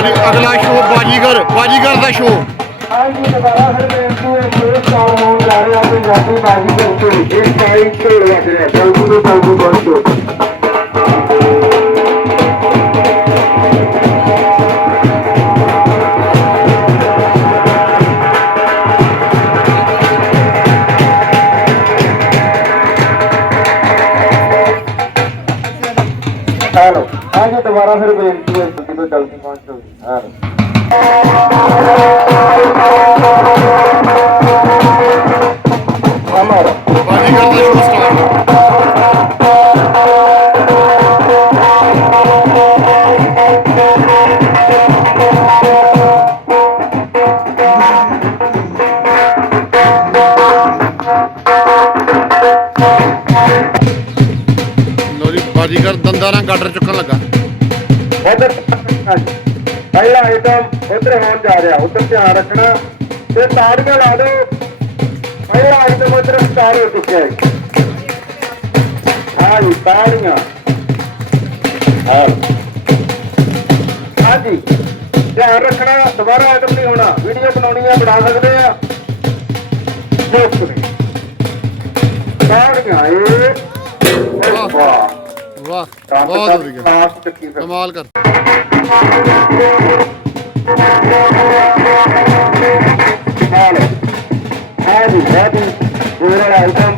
ਅਗਲਾ ਸ਼ੋਅ ਬਾਜੀਗਰ ਬਾਜੀਗਰ ਦਾ ਸ਼ੋਅ ਹਾਂਜੀ, ਦੁਬਾਰਾ ਫਿਰ ਬੇਨਤੀ ਹੈ ਕਿ ਕੌਣ ਹੋਣ ਜਾ ਰਿਹਾ ਪੰਜਾਬੀ ਬਾਜੀ ਦੇ ਇਸ ਸਾਈਡ ਤੇ ਰਿਹਾ ਜਲਦੀ ਤੋਂ ਜਲਦੀ ਪਹੁੰਚੋ ਹੈਲੋ। ਹਾਂਜੀ, ਦੁਬਾਰਾ ਫਿਰ ਬੇਨਤੀ ਹੈ ਬਾਜੀਗਰ ਦੰਦਾਂ ਨਾਲ ਗਾਡਰ ਚੁੱਕਣ ਲੱਗਾ। ਉਧਰ ਆਈਟਮ ਉਧਰ ਹੋਣ ਜਾ ਰਿਹਾ, ਉਧਰ ਧਿਆਨ ਰੱਖਣਾ। ਤੇ ਤਾੜੀਆਂ ਲਾ ਦਿਓ। ਪਹਿਲਾ ਆਈਟਮ ਉਧਰ ਸਟਾਰਟ ਹੋ ਚੁੱਕਿਆ ਹੈ। ਹਾਂ ਜੀ, ਤਾੜੀਆਂ। ਹਾਂ। ਹਾਂ ਜੀ, ਧਿਆਨ ਰੱਖਣਾ, ਦੁਬਾਰਾ ਆਈਟਮ ਨਹੀਂ ਹੋਣਾ। ਵੀਡੀਓ ਬਣਾਉਣੀ ਆ, ਬਣਾ ਸਕਦੇ ਆ। ਮੁਫਤ ਤਾੜੀਆਂ, ਇਹ ਵਾਹ। ਵਾਹ ਬਹੁਤ ਵਧੀਆ। ਕਮਾਲ ਕਰ। ਹੈ ਜੀ ਹੈ ਜੀ। ਜਿਹੜਾ ਆਈਟਮ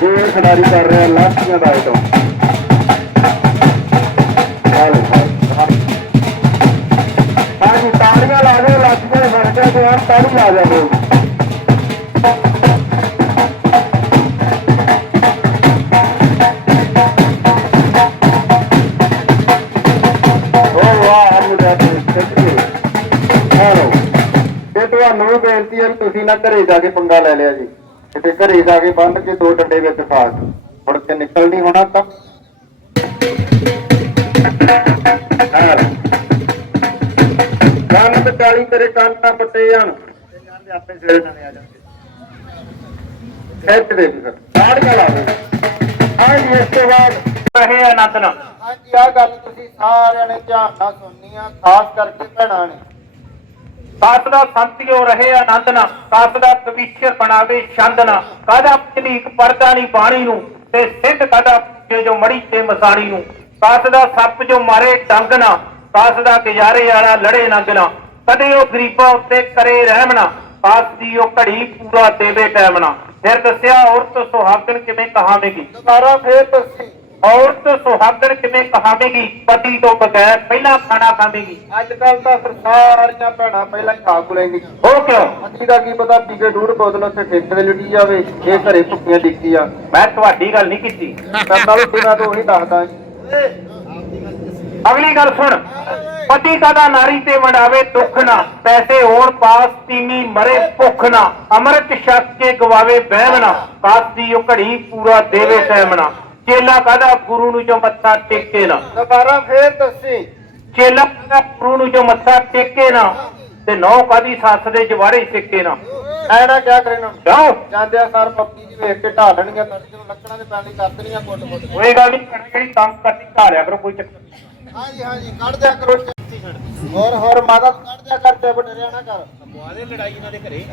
ਜਿਹੜੇ ਖਿਡਾਰੀ ਕਰ ਰਹੇ ਲਾਸਟੀਆਂ ਦਾ ਆਈਟਮ। ਬੇਨਤੀ ਹੈ ਵੀ ਤੁਸੀਂ ਨਾ ਘਰੇ ਜਾ ਕੇ ਪੰਗਾ ਲੈ ਲਿਆ ਜੀ। ਕਿਤੇ ਘਰੇ ਜਾ ਕੇ ਬੰਨ ਕੇ ਦੋ ਡੰਡੇ ਵਿੱਚ ਫਾ ਕੇ ਮੁੜ ਕੇ ਨਿਕਲ ਨਹੀਂ ਹੋਣਾ ਤਾਂ ਕੰਨ ਤੇ ਕਾਲੀ ਤੇਰੇ ਕੰਨ ਤਾਂ ਪੱਟੇ ਜਾਣ। ਆਪੇ ਸਿਰੇ ਨਵੇਂ ਆ ਜਾਣਗੇ ਖਿੱਚ ਦੇ ਵੀ ਫਿਰ। ਸਾੜੀਆਂ ਲਾ ਦੇ। ਹਾਂ ਜੀ ਇਸ ਤੋਂ ਬਾਅਦ ਰਹੇ ਨਾਲ ਹਾਂਜੀ ਆ ਗੱਲ ਤੁਸੀਂ ਸਾਰਿਆਂ ਨੇ ਧਿਆਨ ਨਾਲ ਸੁਣਨੀ ਆ ਖਾਸ ਕਰਕੇ ਭੈਣਾਂ ਨੇ। ਸੱਤ ਦਾ ਸੰਤਿਓ ਰਹੇ ਆਨੰਦ ਨਾਲ ਸੱਤ ਦਾ ਕਵੀਸ਼ਰ ਬਣਾਵੇ ਛੰਦ ਨਾਲ ਕਾਦਾ ਪਤਨੀਕ ਪਰਦਾ ਨਹੀਂ ਬਾਣੀ ਨੂੰ ਤੇ ਸਿੱਧ ਕਾਦਾ ਜੋ ਮੜੀ ਤੇ ਮਸਾਣੀ ਨੂੰ। ਸੱਤ ਦਾ ਸੱਪ ਜੋ ਮਾਰੇ ਡੰਗ ਨਾ ਸੱਤ ਦਾ ਗੁਜ਼ਾਰੇ ਵਾਲਾ ਲੜੇ ਨੰਗ ਨਾ। ਕਦੇ ਉਹ ਗਰੀਬਾਂ ਉੱਤੇ ਕਰੇ ਰਹਿਮ ਨਾ ਪਾਸ ਦੀ ਉਹ ਘੜੀ ਪੂਰਾ ਦੇਵੇ ਟਾਈਮ ਨਾ। ਫਿਰ ਦੱਸਿਆ ਔਰਤ ਸੁਹਾਗਣ ਕਿਵੇਂ ਕਹਾਵੇਗੀ? ਦੁਬਾਰਾ ਫੇਰ ਤੁਸੀਂ ਔਰਤ ਸੁਹਾਗਣ ਕਿਵੇਂ ਕਹਾਵੇਗੀ? ਪਤੀ ਤੋਂ ਬਗੈਰ ਪਹਿਲਾਂ ਖਾਣਾ ਖਾਵੇਗੀ। ਅੱਜ ਕੱਲ ਤਾਂ ਫਿਰ ਸਾਰੀਆਂ ਭੈਣਾਂ ਪਹਿਲਾਂ ਹੀ ਖਾ ਕੁਲੇਂਗੀ ਉਹ ਕਿਉਂ? ਅੱਧੀ ਦਾ ਕੀ ਪਤਾ ਪੀਕੇ ਡੂੜ ਬੋਤਲ ਉੱਥੇ ਠੇਕੇ ਤੇ ਲੁੱਟੀ ਜਾਵੇ ਇਹ ਘਰੇ ਭੁੱਖੀਆਂ ਡਿੱਗੀ ਆ। ਮੈਂ ਤੁਹਾਡੀ ਗੱਲ ਨਹੀਂ ਕੀਤੀ। ਮੈਂ ਨਾਲ ਬਿਨਾਂ ਤੋਂ ਉਹੀ ਦੱਸਦਾ। ਅਗਲੀ ਗੱਲ ਸੁਣ। ਪਤੀ ਕਦਾ ਨਾਰੀ ਤੇ ਵੰਡਾਵੇ ਦੁੱਖ ਨਾ ਪੈਸੇ ਹੋਣ ਪਾਸ ਤੀਮੀ ਮਰੇ ਭੁੱਖ ਨਾ ਅੰਮ੍ਰਿਤ ਛਕ ਕੇ ਗਵਾਵੇ ਬਹਿਮ ਨਾ ਪਾਸ ਦੀ ਉਹ ਘੜੀ ਪੂਰਾ ਦੇਵੇ ਨਾ। ਚੇਲਾ ਕਦਾ ਗੁਰੂ ਨੂੰ ਜੋ ਮੱਥਾ ਟੇਕੇ ਨਾ। ਦੁਬਾਰਾ ਫੇਰ ਦੱਸੀ। ਚੇਲਾ ਕਦਾ ਗੁਰੂ ਨੂੰ ਜੋ ਮੱਥਾ ਟੇਕੇ ਨਾ। ਤੇ ਨੌ ਕਦੀ ਸੱਸ ਦੇ ਜਵਾਰੇ ਸਿੱਕੇ ਨਾ। ਐ ਨਾ ਕਿਆ ਕਰੇ ਨਾ। ਜਾਓ। ਜਾਂਦੇ ਆ ਸਰ ਪੱਪੀ ਜੀ ਵੇਖ ਕੇ ਢਾ ਲੈਣਗੇ ਤੜਕੇ ਨੂੰ ਲੱਕੜਾਂ ਦੇ ਪੈਣੀ ਕਰ ਦੇਣੀਆਂ ਕੁੱਟ ਕੁੱਟ ਕੋਈ ਗੱਲ ਨਹੀਂ ਜਿਹੜੀ ਕੰਮ ਕਰਨੀ ਘਾਰਿਆ ਕਰੋ ਕੋਈ ਚੱਕਰ ਨਹੀਂ। ਹਾਂਜੀ ਹਾਂਜੀ ਕੱਢ ਦਿਆ ਕਰੋ ਹੋਰ ਹੋਰ ਮਾਤਾ ਕੱਢ ਦਿਆ ਕਰ ਤੇ ਬਟਰਿਆ ਨਾ ਕਰ। ਵਾਦੇ ਲੜਾਈ ਉਹਨਾਂ ਦੇ ਘਰੇ।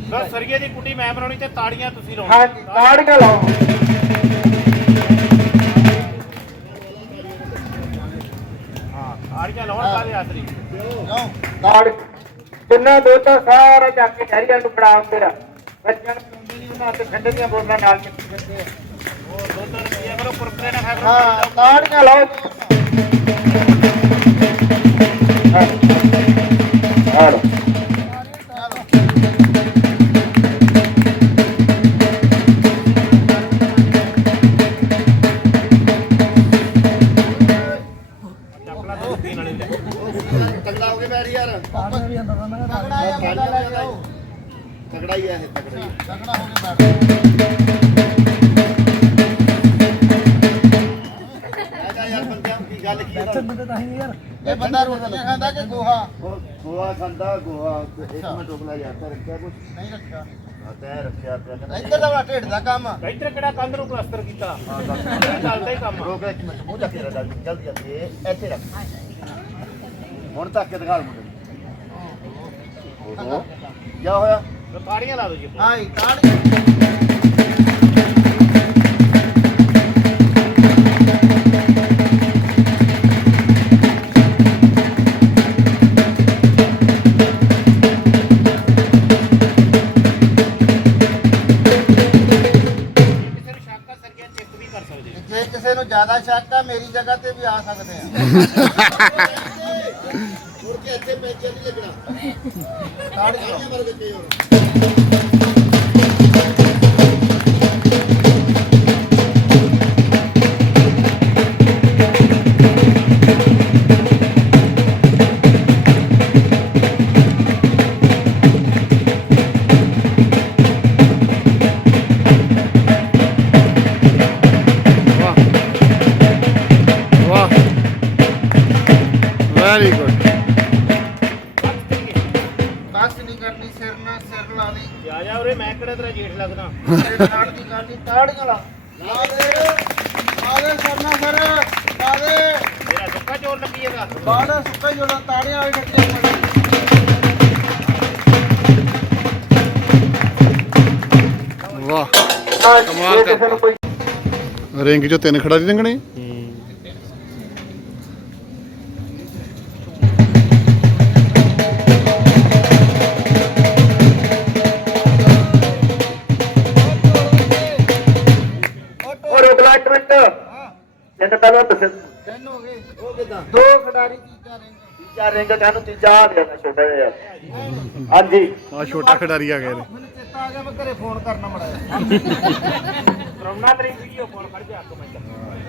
ਬਸ ਸਰਗੇ ਦੀ ਕੁੱਟੀ ਮੈਂ ਬਣਾਉਣੀ ਤੇ ਤਾੜੀਆਂ ਤੁਸੀਂ ਲਾਉਣੀ ਹਾਂਜੀ ਤਾੜੀਆਂ ਲਾਓ। ਹਾਂ ਤਾੜੀਆਂ ਲਾਉਣ ਸਾਰੇ ਆਸਰੀ। ਤਾੜ ਜਿੰਨਾ ਦੋ ਤਾਂ ਸਾਰਾ ਚੱਕ ਕੇ ਡੈਰੀਆਂ ਨੂੰ ਫੜਾਉਂਦੇ ਆ ਬੱਚਿਆਂ ਨੂੰ ਪਿਉਂਦੇ ਨਹੀਂ ਉਹਨਾਂ ਤੇ ਠੰਡੇ ਦੀਆਂ ਬੋਤਲਾਂ ਨਾਲ ਚੱਕੀ ਜਾਂਦੇ ਆ। ਉਹ ਦੁੱਧ ਰੁਪਈਆ ਕਰੋ ਕੁਰਕਰੇ ਨਾ ਕਰੋ ਹਾਂ ਤਾੜੀਆਂ ਲਾਓ। ਹਾਂ। ਹਾਂ ਹੀ ਆ ਇਹ ਤਗੜਾ ਹੀ ਤਗੜਾ ਯਾਰ ਬੰਦਿਆਂ ਕੀ ਗੱਲ ਕੀ ਹੈ ਇਹ ਬੰਦਾ ਰੋਟੀਆਂ ਖਾਂਦਾ ਕਿ ਗੋਹਾ? ਉਹ ਗੋਆ ਖਾਂਦਾ ਗੋਆ ਤੇ ਇੱਕ ਮਿੰਟ ਰੁਕ ਲੈ ਯਾਰ ਤਾਂ ਰੱਖਿਆ ਕੁਛ? ਨਹੀਂ ਰੱਖਿਆ। ਹਾਂ, ਤੈਂ ਰੱਖਿਆ ਪਿਆ ਕਹਿੰਦਾ ਇੱਧਰ ਦਾ ਢਿੱਡ ਦਾ ਕੰਮ। ਆ ਇੱਧਰ ਕਿਹੜਾ ਕੰਧ ਨੂੰ ਪਲਾਸਟਰ ਕੀਤਾ? ਹਾਂ ਦੱਸ ਇਹ ਚੱਲਦਾ ਹੀ ਕੰਮ ਆ। ਰੁਕ ਇੱਕ ਮਿੰਟ ਮੂੰਹ ਚੱਕ ਕੇ ਰੱਖ ਜਲਦੀ ਜਲਦੀ ਇਹ ਇੱਥੇ ਰੱਖ। ਹੁਣ ਤੱਕ ਕੇ ਦਿਖਾ ਮੁੰਡੇ ਨੂੰ। ਕੀ ਹੋਇਆ? ਤਾੜੀਆਂ ਲਾ ਦਿਓ ਜੀ ਹਾਂ ਕਿਸੇ ਨੂੰ ਸ਼ੱਕ ਆ ਸਰਗਿਆ ਚੈੱਕ ਵੀ ਕਰ ਸਕਦੇ ਹੋ ਜੇ ਕਿਸੇ ਨੂੰ ਜ਼ਿਆਦਾ ਸ਼ੱਕ ਆ ਮੇਰੀ ਜਗ੍ਹਾ ਤੇ ਵੀ ਆ ਸਕਦੇ ਆ। ਮੁੜ ਕੇ ਇੱਥੇ ਪੈਂਚਰ ਨਹੀਂ ਲੱਗਣਾ। ਤਾੜੀਆਂ ਮਰ ਗਏ ਹੋਰ ਜਾ ਜਾ ਉਰੇ ਮੈਂ ਕਿਹੜਾ ਤੇਰਾ ਜੇਠ ਲੱਗਦਾ? ਸਿਰ ਨਾਲ ਦੀ ਕਰਨੀ ਤਾੜੀਆਂ ਲਾ ਲਾ ਦੇ ਲਾ ਦੇ ਸਿਰ ਨਾਲ ਸਿਰ ਲਾ ਦੇ ਮੇਰਾ ਸੁੱਕਾ ਚੋਰ ਲੱਗੀ ਹੈਗਾ। ਬਾੜਾ ਸੁੱਕਾ ਜੋੜਾ ਤਾੜੀਆਂ ਵਾਲੀ ਡੱਕੇ ਮੜੇ ਵਾਹ। ਹਾਂ, ਕਮਾਲ ਜੇ ਕਿਸੇ ਨੂੰ ਕੋਈ ਰਿੰਗ ਚੋਂ ਤਿੰਨ ਖੜਾ ਦੀ ਲੰਗਣੇ ਪਹਿਲਾਂ ਦੱਸ ਤਿੰਨ ਹੋ ਗਏ। ਉਹ ਕਿਦਾਂ? ਦੋ ਖਿਡਾਰੀ ਤੀਜਾ ਰਿੰਗ ਤੀਜਾ ਰਿੰਗ ਕਾਹਨੂੰ ਤੀਜਾ ਆ ਗਿਆ ਛੋਟਾ ਜਿਹਾ। ਹਾਂਜੀ। ਆ ਛੋਟਾ ਖਿਡਾਰੀ ਆ ਗਿਆ। ਮੈਨੂੰ ਚੇਤਾ ਆ ਗਿਆ ਮੈਂ ਘਰੇ ਫੋਨ ਕਰਨਾ ਮੜਾ ਕਰੋਨਾ ਤੇਰੀ ਵੀਡੀਓ ਕਾਲ ਫੜ ਜਾ ਇੱਕ ਮਿੰਟ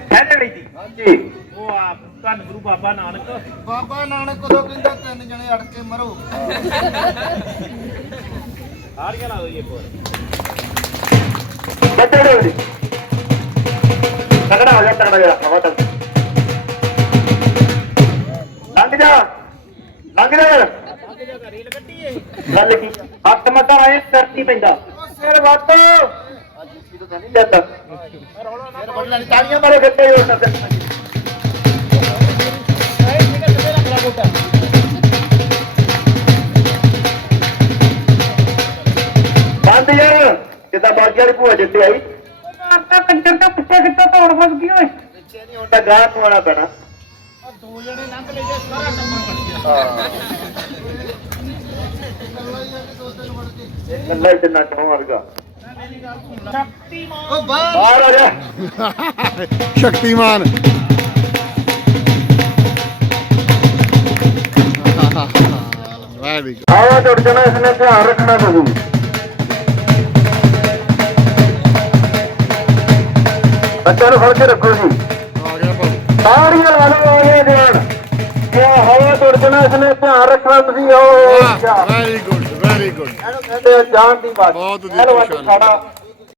ਕਹਿੰਦੇ ਲਈ ਜੀ? ਹਾਂਜੀ। ਉਹ ਆ ਧੰਨ ਗੁਰੂ ਬਾਬਾ ਨਾਨਕ। ਬਾਬਾ ਨਾਨਕ ਕਦੋਂ ਕਹਿੰਦਾ ਤਿੰਨ ਜਣੇ ਅੜ ਕੇ ਮਰੋ। ਤਾੜੀਆਂ ਲਾ ਦਿਓ ਜੀ ਇੱਕ ਵਾਰ। ਕਿੱਥੇ ਰਹੇ ਜੀ। ਤਗੜਾ ਹੋ ਜਾ ਤਗੜਾ ਜਾ ਹਵਾ ਚੱਲ। ਲੰਘ ਜਾ ਲੰਘ ਜਾ। ਯਾਰ। ਰੀਲ ਕੱਢੀ ਏ ਗੱਲ ਕੀ? ਹੱਥ ਮੱਥਾ ਆਏ ਸਿਰ ਨਹੀਂ ਪੈਂਦਾ? ਸਿਰ ਵੱਟ। ਅੱਜ ਕੀ ਤਾਂ ਨਹੀਂ ਜਾਂਦਾ ਤਾਲੀਆਂ ਮਾਰੋ ਨਾ ਬੰਦ ਯਾਰ ਬਾਗੀ ਵਾਲੀ ਭੂਆ ਜਿੱਤੇ ਆਈ। ਮਾਰਤਾ ਕੰਜਰ ਦਾ ਪਿੱਛੇ ਕਿੱਥੋਂ ਤੋੜ ਫਸ ਗਈ ਓਏ? ਪਿੱਛੇ ਨਹੀਂ ਹੁੰਦਾ ਗਾਹ ਪਵਾਉਣਾ ਪੈਣਾ। ਦੋ ਜਣੇ ਲੰਘ ਲੈ ਜੇ ਸਾਰਾ ਟੱਬਰ ਬਣ ਗਿਆ। ਇਹ ਕੱਲਾ ਹੀ ਦਿਨਾ ਚਾਹ ਵਰਗਾ ਉਹ ਬਾਹਰ ਬਾਹਰ ਆ ਜਾ। ਸ਼ਕਤੀਮਾਨ। ਜਾਣਾ ਧਿਆਨ ਰੱਖਣਾ ਤੁਸੀਂ ਬੱਚਿਆਂ ਨੂੰ ਫੜ ਕੇ ਰੱਖੋ ਜੀ। ਸਾਰੀਆਂ ਲਾ ਲਓ ਆ ਗਏ ਧਿਆਨ ਜੇ ਹਵਾ ਟੁੱਟ ਜਾਣਾ ਇਸਨੇ ਧਿਆਨ ਰੱਖਣਾ ਤੁਸੀਂ ਵਾਹ ਵੈਰੀ ਗੁੱਡ ਵੈਰੀ ਗੁੱਡ ਜਾਨ ਦੀ ਬਾਤ। ਬਹੁਤ ਵਧੀਆ। ਸਾਡਾ